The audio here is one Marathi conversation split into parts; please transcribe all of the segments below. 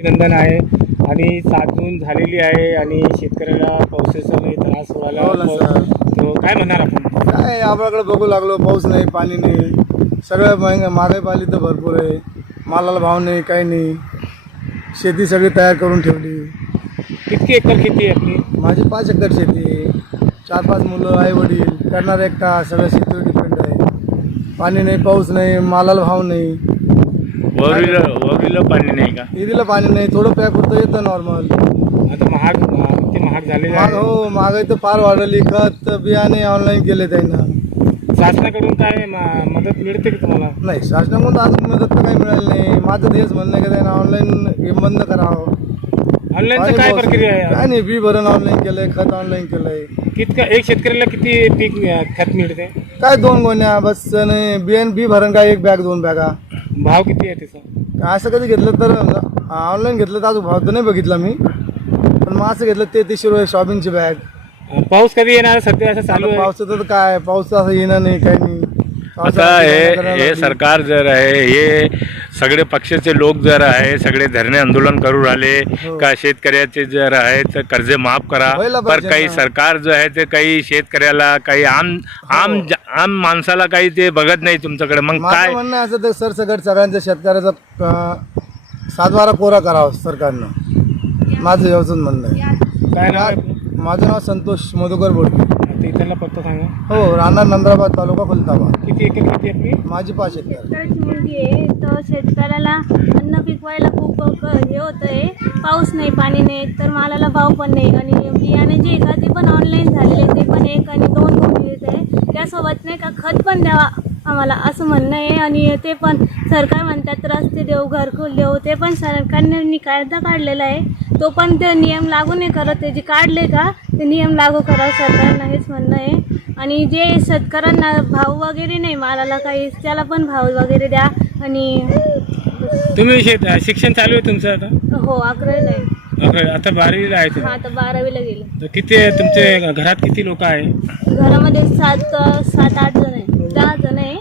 अभिनंदन आहे आणि 7 जून झालेली आहे आणि शेतकऱ्याला पावसाचा लई त्रास हो ना व्हायला सर. तो काय म्हणणार आपण? काय आपल्याकडे बघू लागलो, पाऊस नाही, पाणी नाही, सगळं महागाई पाली तर भरपूर आहे, मालाला भाव नाही, काही नाही. शेती सगळी तयार करून ठेवली. किती एकर शेती आहे आपली? माझी 5 एकर शेती आहे, 4-5 मुलं, आई वडील, करणार एकटा, सगळं शेतीवर डिपेंड आहे. पाणी नाही, पाऊस नाही, मालाला भाव नाही, वरील पाणी नाही का? विहिरीला पाणी नाही, थोडं प्याक होतं, येतं नॉर्मल. आता किती महाग झालेलं आहे. हो, महागाई तर फार वाढली. खत बियाणे ऑनलाईन केले त्यांना. शासनाकडून काय मदत मिळते की तुम्हाला? नाही, शासनाकडून तर अजून मदत तर काही मिळाली नाही. माझं हेच म्हणणं आहे की त्यांना ऑनलाईन बंद करावं. ऑनलाईनचं काय प्रक्रिया आहे? काय नाही, बी भरण ऑनलाईन केलंय, खत ऑनलाईन केलंय. कितका एक शेतकऱ्याला किती पीक खत मिळते? काय 2 गोण्या बस. नाही बी भरण काय 1 बॅग 2 बॅगा. भाव किती आहे त्याचा? असं कधी घेतलं तर ऑनलाईन घेतलं तर अजून भाव तर नाही बघितला मी, पण मग असं घेतलं 3300 रुपये शॉपिंगची बॅग. पाऊस कधी येणार? सध्या असं चालू आहे. पावसाचं तर काय, पाऊस असं येणार नाही, काही नाही. आता हे सरकार जर आहे, हे सगळे पक्षाचे लोक जर आहे, सगळे धरणे आंदोलन करू राहिले का शेतकऱ्याचे जर आहे तर कर्ज माफ करा. व्हायला पर पाहिजे काही ना. सरकार जो आहे ते काही शेतकऱ्याला, काही आम माणसाला काही ते बघत नाही तुमच्याकडे. मग माझं काय म्हणणं आहे असं तर सरसकट सगळ्यांच्या शेतकऱ्याचा 7-12 कोरा करावा सरकारनं. माझं एवढंच म्हणणं आहे. काय नाव आहे? माझं नाव संतोष मधुकर बोडके. आता इथला पत्ता सांगा. हो, राहणार नंद्राबाद, तालुका खुलताबाद. किती एकर शेती आपली? माझी 5 एकर. शेतकऱ्याची मुलगी आहे, तर शेतकऱ्याला अन्न पिकवायला खूप हे होतं आहे. पाऊस नाही, पाणी नाही, तर मालाला भाव पण नाही आणि बियाणे जे आहे का ते पण ऑनलाईन झालेले, ते पण 1 आणि 2 मिळत आहे. त्यासोबत नाही का खत पण द्यावा आम्हाला, असं म्हणणं आहे. आणि ते पण सरकार म्हणतात रस्ते देऊ, घरकुल देऊ, ते पण सरकारने कायदा काढलेला आहे, तो पण ते नियम लागू नाही करत. ते जे काढले का ते नियम लागू करावं सरकारनं, हेच म्हणणं आहे. आणि जे शेतकऱ्यांना भाव वगैरे नाही मालाला काही, त्याला पण भाव वगैरे द्या. आणि तुम्ही शिक्षण चालू आहे तुमचं आता? हो, 11वीला आहे. आता 12वीला आहे हा, तुम्ही. आता 12वीला गेले. तर किती तुमचे घरात किती लोक आहे? घरामध्ये 7-8 जण आहे, 10 जण आहे.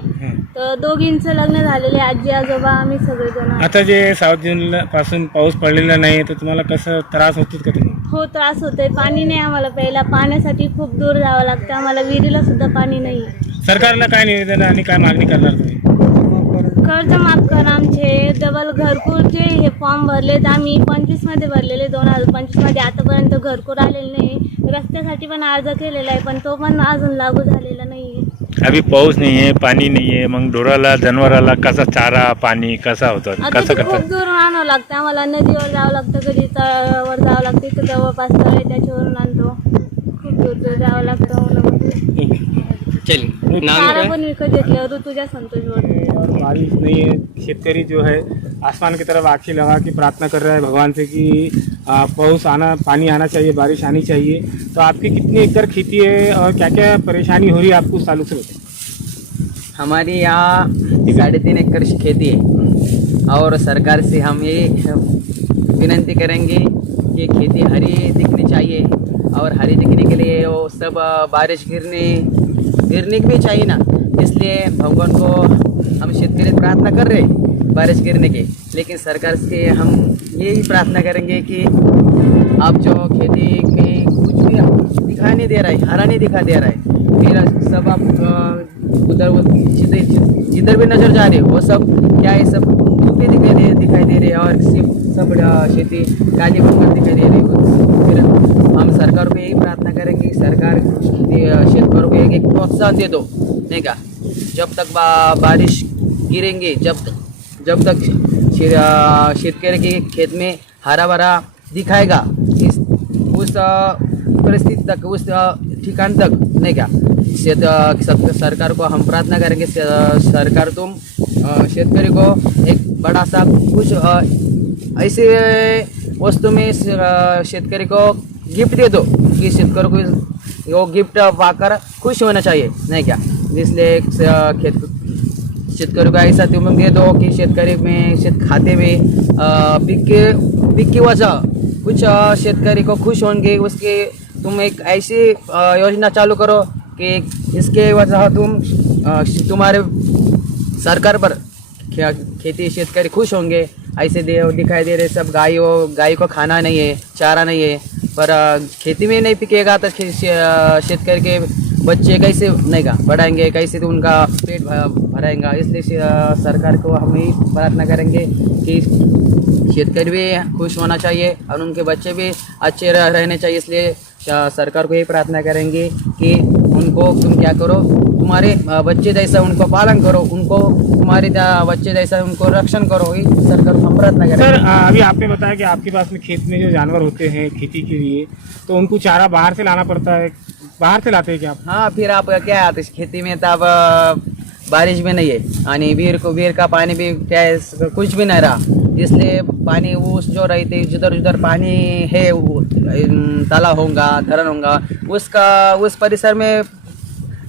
तर दोघींचं लग्न झालेले, आजी आजोबा, आम्ही सगळेजण. आता जे 7 जून पासून पाऊस पडलेला नाही तर तुम्हाला कसं त्रास होतो का तुम्ही? हो, त्रास होतोय. पाणी नाही आम्हाला प्यायला, पाण्यासाठी खूप दूर जावं लागतं आम्हाला, विहिरीला सुद्धा पाणी नाही. सरकारला काय निवेदन आणि काय मागणी करणार तुम्ही? कर्ज माफ करा आमचे, डबल घरकुलचे हे फॉर्म भरलेत आम्ही 25 मध्ये भरलेले, 2025 मध्ये. आतापर्यंत घरकुल आलेलं नाही. रस्त्यासाठी पण अर्ज केलेला आहे, पण तो पण अजून लागू झालेला नाही. अभी पाऊस नाही आहे, पाणी नाही आहे, मग ढोराला जनावराला कसा चारा पाणी कसा होतं, आता कसं ते खूप करतात? दूर आणावं लागतं आम्हाला, नदीवर जावं लागतं, कधी तळावर जावं लागतं. इथं जवळपास तळ आहे, त्याच्यावरून आणतो. खूप दूर जावं लागतं उन्हामध्ये. चारा पण विकत घेतलं. ऋतुजा संतोष बोलते. और बारिश नहीं है, शेतकरी जो है आसमान की तरफ आँखें लगा के प्रार्थना कर रहा है भगवान से कि पाऊस आना, पानी आना चाहिए, बारिश आनी चाहिए. तो आपकी कितनी एकड़ खेती है और क्या क्या परेशानी हो रही है आपको चालू से बताइए. हमारी यहाँ 3.5 एकड़ खेती है और सरकार से हम ये विनती करेंगे कि खेती हरी दिखनी चाहिए और हरी दिखने के लिए वो सब बारिश गिरने भी चाहिए ना. इसलिए भगवान को हम शेतकरी प्रार्थना कर रहे हैं बारिश गिरने की. लेकिन सरकार से हम यही प्रार्थना करेंगे कि आप जो खेती में कुछ भी दिखा नहीं दे रहा है, हरा नहीं दिखा दे रहा है, फिर सब आप उधर जिधर भी नजर जा रहे हो वो सब क्या है, सब धूपे दिखाई दे रहे हैं और सब खेती काली बंगाल दिखाई दे रही है. फिर हम सरकार को यही प्रार्थना करेंगे कि सरकार शेतकरों को एक प्रोत्साहन दे दो, नहीं का. जब तक बारिश गिरेंगे, जब तक शेतकरी के खेत में हरा भरा दिखाएगा, उस परिस्थिति तक, उस ठिकान तक, नहीं क्या. सरकार को हम प्रार्थना करेंगे, सरकार तुम शेतकरी को एक बड़ा सा कुछ ऐसे वस्तु में शेतकरी को गिफ्ट दे दो कि शेतकरी को वो गिफ्ट पाकर खुश होना चाहिए, नहीं क्या. इसलिए शेतकरी को ऐसा तुम दे दो कि शेतकरी में खाते में पिक की वजह कुछ शेतकरी को खुश होंगे. उसके तुम एक ऐसी योजना चालू करो कि इसके वजह तुम तुम्हारे सरकार पर खेती शेतकरी खुश होंगे। ऐसे दिखाई दे रहे सब गाय को खाना नहीं है, चारा नहीं है, पर खेती में नहीं पिकेगा तो शेतकरी के बच्चे कैसे नहीं का बढ़ाएंगे, कैसे तो उनका पेट भराएगा। इसलिए सरकार को हम ही प्रार्थना करेंगे कि शेतकरी भी खुश होना चाहिए और उनके बच्चे भी अच्छे रहने चाहिए। इसलिए सरकार को यही प्रार्थना करेंगे कि उनको तुम क्या करो, तुम्हारे बच्चे जैसा उनको पालन करो, उनको तुम्हारे बच्चे जैसा उनको रक्षण करो, ये सरकार को हम प्रार्थना करेंगे। सर अभी आपने बताया कि आपके पास में खेत में जो जानवर होते हैं खेती के लिए, तो उनको चारा बाहर से लाना पड़ता है, बाहर से लाते हैं क्या आप? हाँ, फिर आप क्या आते खेती में तब बारिश भी नहीं है आणि विहीर का पानी भी क्या है, कुछ भी नहीं रहा। इसलिए पानी उस जो रहते जिधर जिधर पानी है तालाब होगा, धरण होगा, उस परिसर में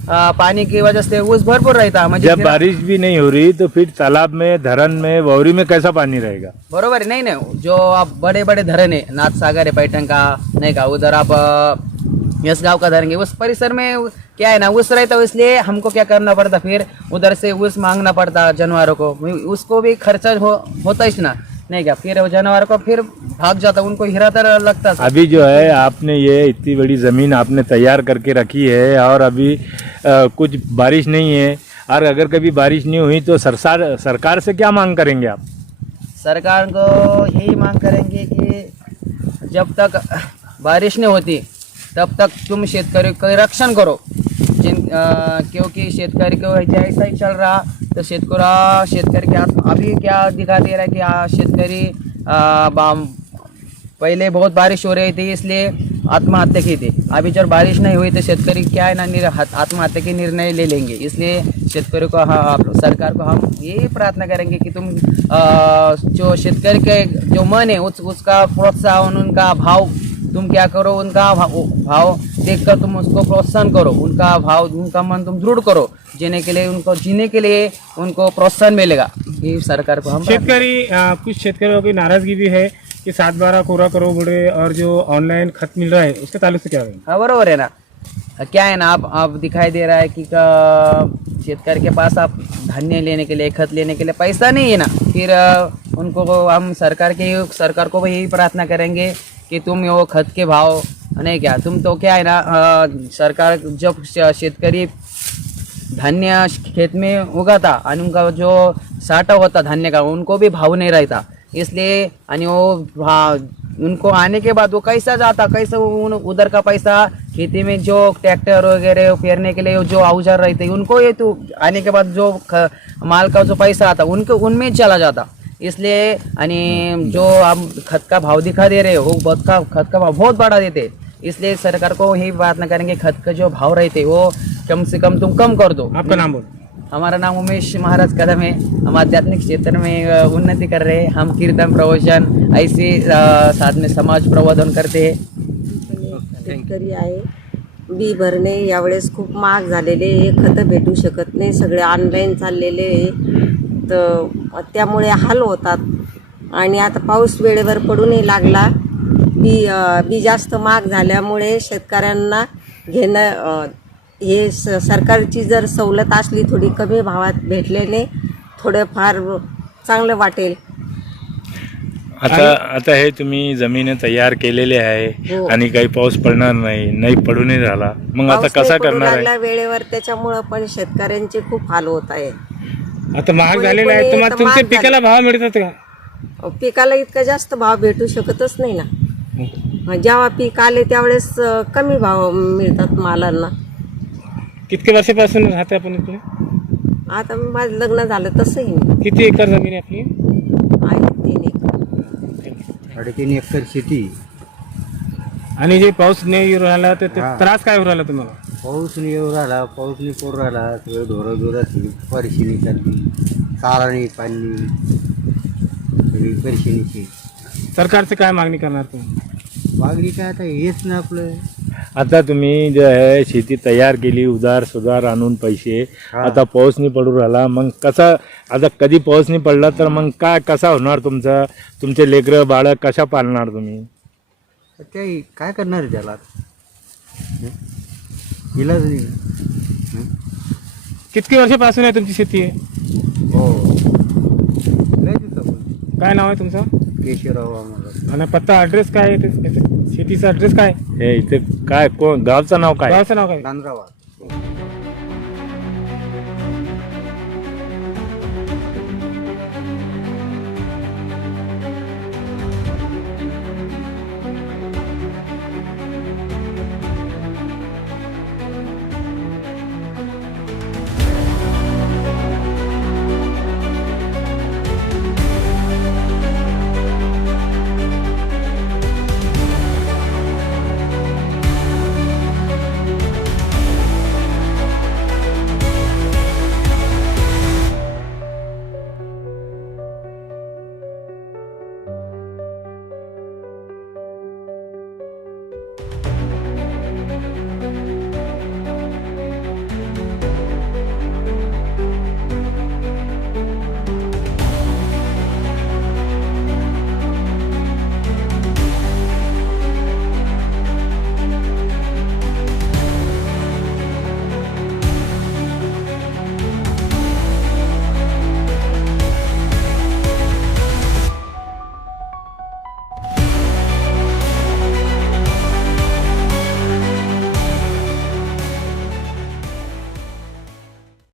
पानी की वजह से उस भरपूर रहता है। जब बारिश भी नहीं हो रही तो फिर तालाब में, धरण में, वौरी में कैसा पानी रहेगा? बरोबर है। नहीं, जो आप बड़े बड़े धरण है, नाथ सागर है पैठण का, नहीं का उधर आप यस गाँव का धरेंगे, उस परिसर में क्या है ना उस रहता है। इसलिए हमको क्या करना पड़ता, फिर उधर से उस मांगना पड़ता जानवरों को, उसको भी खर्चा होता ही ना, नहीं क्या, फिर जानवर को फिर भाग जाता, उनको हिरातर लगता। अभी जो है आपने ये इतनी बड़ी ज़मीन आपने तैयार करके रखी है और अभी कुछ बारिश नहीं है, और अगर कभी बारिश नहीं हुई तो सरकार से क्या मांग करेंगे आप? सरकार को यही मांग करेंगे कि जब तक बारिश नहीं होती तब तक तुम शेतकरी का रक्षण करो, क्योंकि शेतकरी को ऐसा ही चल रहा तो शेतकरी के अभी क्या दिखा दे रहा है कि शेतकरी पहले बहुत बारिश हो रही थी इसलिए आत्महत्या की थी। अभी जब बारिश नहीं हुई तो शेतकरी क्या है ना आत्महत्या के निर्णय ले लेंगे। इसलिए शेतकरी को सरकार को हम यही प्रार्थना करेंगे कि तुम जो शेतकरी के जो मन है उसका प्रोत्साहन, उनका भाव तुम क्या करो, उनका भाव देखकर तुम उसको प्रोत्साहन करो, उनका मन तुम दृढ़ करो, जीने के लिए उनको प्रोत्साहन मिलेगा। ये सरकार को हम शेतकरी कुछ शेतकरियों की नाराजगी भी है कि 7/12 कोरा करो बोले, और जो ऑनलाइन खत मिल रहा है उसके ताल्लुक से क्या है? हाँ, बरोबर है ना। क्या है ना, आप दिखाई दे रहा है कि शेतकरी के पास आप धान्य लेने के लिए, खत लेने के लिए पैसा नहीं है ना, फिर उनको हम सरकार को भी यही प्रार्थना करेंगे कि तुम वो खत के भाव नहीं क्या, तुम तो क्या है ना, सरकार जब शेतकरी धान्य खेत में उगाता आणि उनका जो साठा होता धान्य का, उनको भी भाव नहीं रहता। इसलिए आणि वो उनको आने के बाद वो कैसा जाता, कैसा उधर का पैसा खेती में जो ट्रैक्टर वगैरह फेरने के लिए जो औजार रहते उनको ये तो आने के बाद जो माल का जो पैसा आता उनमें चला जाता। इसलिए आणि जो हम खत का भाव दिखा दे रहे हो वो खत का भाव बहुत बढ़ा देते। इसलिए सरकार को यही प्रार्थना करेंगे खत का जो भाव रहते वो कम से कम तुम कम कर दो। आपका नाम बोलो। हमारा नाम उमेश महाराज कदम है। हम आध्यात्मिक क्षेत्र में उन्नति कर रहे हैं। हम कीर्तन प्रवचन ऐसे साथ में समाज प्रबोधन करते हैं। शेतकरी आहे, बी भरणे यावेळेस खूप महाग झालेले आहे, खतं भेटू शकत नाही, सगळे ऑनलाईन चाललेले आहे, तर त्यामुळे हाल होतात। आणि आता पाऊस वेळेवर पडू नाही लागला, बी जास्त महाग झाल्यामुळे शेतकऱ्यांना घेणं हे सरकारची जर सवलत असली थोडी कमी भावात भेटल्याने थोडंफार चांगलं वाटेल। आता हे तुम्ही जमिनी तयार केलेले आहे आणि काही पाऊस पडणार नाही पडू नाही झाला, मग आता कसा करणार आहे? वेळेवर त्याच्यामुळं पण शेतकऱ्यांचे खूप हाल होत आहे। आता महाग झालेला आहे, तर मग तुमच्या पिकाला भाव मिळतात का? पिकाला इतका जास्त भाव भेटू शकतच नाही ना। जेव्हा पीक आले त्यावेळेस कमी भाव मिळतात मालांना। किती वर्षापासून राहते आपण इकडे? आता माझं लग्न झालं तसंही नाही। किती एकर जमीन आहे आपली? आहे 3 एकर। 3.5 एकर शेती। आणि जे पाऊस नाही येऊ राहिला तर त्रास काय होऊ राहिला तुम्हाला? पाऊस नाही येऊ राहिला, पाऊस नाही पडू राहिला, सगळं ढोरं सगळी परेशानी चालली, चारा नाही, पाणी सगळी परेशानीची। सरकारचे काय मागणी करणार तुम्ही? मागणी काय आता हेच ना आपलं। आता तुम्ही जे आहे शेती तयार केली, उधार सुधार आणून पैसे, आता पाऊस नाही पडू राहिला, मग कसा, आता कधी पाऊस नाही पडला तर मग कसा होणार तुमचे लेकरं बाळ कशा पालणार तुम्ही? ते काय करणार आहे त्याला, इलाज नाही। किती वर्षापासून आहे तुमची शेती आहे? हो, काय नाव आहे तुमचं केशवराव आम्हाला आणि पत्ता ॲड्रेस काय आहे शेतीचा ॲड्रेस काय हे इथे काय कोण गावचं नाव काय गावाचं नाव काय नांदरावाद